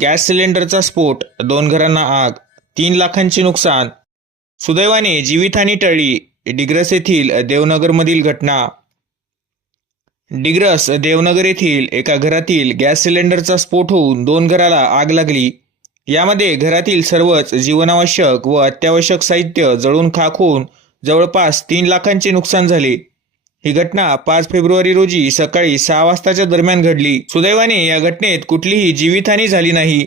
Gas सिलेंडरचा स्फोट दोन घरांना आग तीन लाखांचे नुकसान. सुदैवाने जीवितहानी टळली. डिग्रस येथील देवनगरमधील घटना. डिग्रस देवनगर येथील एका घरातील गॅस सिलेंडरचा स्फोट होऊन दोन घराला आग लागली. यामध्ये घरातील सर्वच जीवनावश्यक व अत्यावश्यक साहित्य जळून खाक होऊन जवळपास तीन लाखांचे नुकसान झाले. ही घटना पाच फेब्रुवारी रोजी सकाळी सहा वाजताच्या दरम्यान घडली. सुदैवाने या घटनेत कुठलीही जीवितहानी झाली नाही.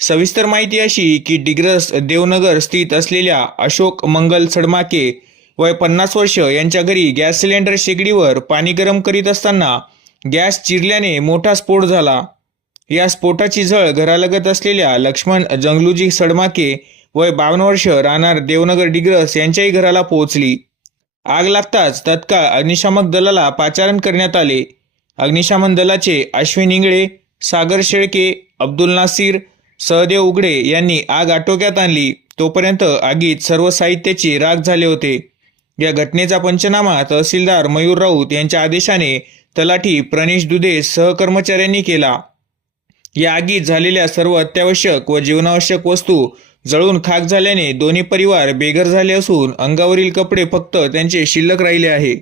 सविस्तर माहिती अशी की डिग्रस देवनगर स्थित असलेल्या अशोक मंगल सडमाके वय पन्नास वर्ष यांच्या घरी गॅस सिलेंडर शेगडीवर पाणी गरम करीत असताना गॅस चिरल्याने मोठा स्फोट झाला. या स्फोटाची झळ घरालगत असलेल्या लक्ष्मण जंगलूजी सडमाके वय बावन्न वर्ष राहणार देवनगर डिग्रस यांच्याही घराला पोहोचली. आग लागताच तत्काळ अग्निशामक दलाला पाचारण करण्यात आले. अग्निशामन दलाचे अश्विन इंगळे सागर शेळके अब्दुल नासीर सहदेव उघडे यांनी आग आटोक्यात आणली. तोपर्यंत आगीत सर्व साहित्याची राख झाले होते. या घटनेचा पंचनामा तहसीलदार मयूर राऊत यांच्या आदेशाने तलाठी प्रणेश दुधे सहकर्मचाऱ्यांनी केला. या आगीत झालेल्या सर्व अत्यावश्यक व जीवनावश्यक वस्तू जळून खाक झाल्याने दोन्ही परिवार बेघर झाले असून अंगावरील कपडे फक्त त्यांचे शिल्लक राहिले आहे.